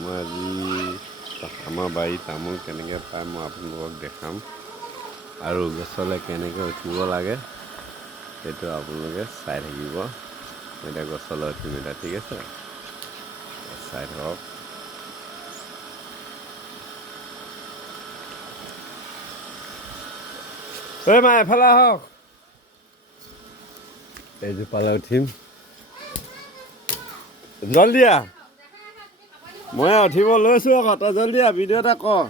মই আজি আমাৰ বাৰীত তামোল কেনেকৈ পায় মই আপোনালোকক দেখাম আৰু গছলৈ কেনেকৈ উঠিব লাগে সেইটো আপোনালোকে চাই থাকিব। মই এতিয়া গছলৈ উঠিম এতিয়া, ঠিক আছে, চাই থাকক। ঐ মা এফালে আহক, এইজোপালৈ উঠিম। জলদি আহ, মই উঠিব লৈছোঁ আকৌ, তই জলদি আহ, ভিডিঅ' এটা কৰ।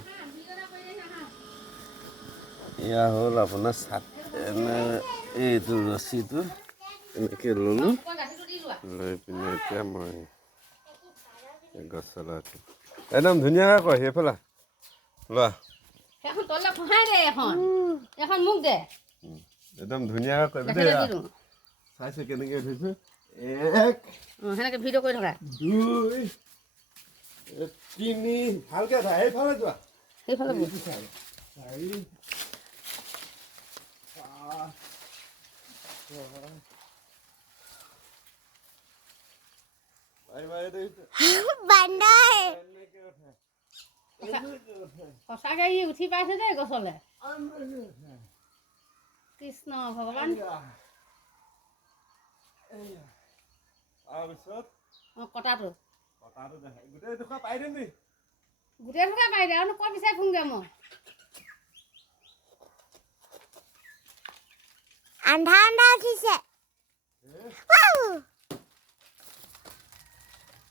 এয়া হ'ল আপোনাৰ এইটো ৰছীটো এনেকৈ ল'লোঁ, লৈ পিনে এতিয়া মই গছলৈ উঠিম। একদম ধুনীয়াকৈ কয় সেইফালে লোৱা, একদম ধুনীয়াকৈ কৰিবি দেই। চাইছে কেনেকৈ উঠিছোঁ, 1 সেনেকে ভিডিঅ' কৰি থকা, 2 3 ভালকৈ ধৰা, সেইফালে যোৱা, সেইফালে 4 5 সঁচাকে ই উঠি পাইছে দেই গছলে। কৃষ্ণ ভগৱান। তাৰপিছত কটাটো দেখাই গোটেই টুকুৰা পাই দিম নি? গোটেই টুকুৰা পাৰি দে, আৰু ক'ত বিচাৰি ফুৰোঁগৈ মই। আন্ধা উঠিছে।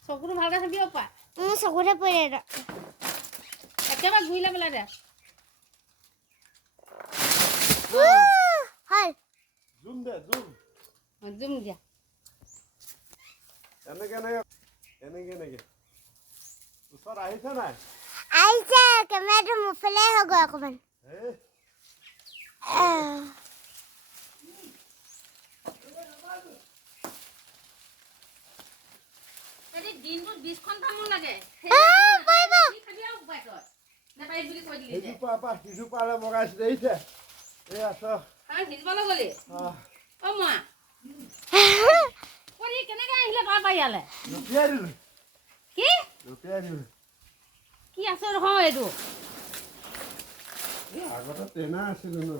চকুটো ভালকৈ থাকিব পায়, মোৰ চকুতে পৰে। একেবাৰে ঘূৰিলে পেলাই দে। জুম দে, জুম জুম দিয়া। এনেকে ওচৰত আহিছে নাই? আহিছে, কেমেৰাটো মোৰ ফালে হৈ গ'ল অকণমান। দিনটোত 20খন তামোল লাগে। সিজোপালে বগাইছে দেখিছে? এই আছ সিজিবলৈ গ'লি অ' মা কেনেকৈ আহিলে তাৰ পৰা ইয়ালৈ? লুটিয়াই দিলোঁ। কি কি আছে নহয় এইটো? আগতে ট্ৰেইনাৰ আছিলোঁ ন।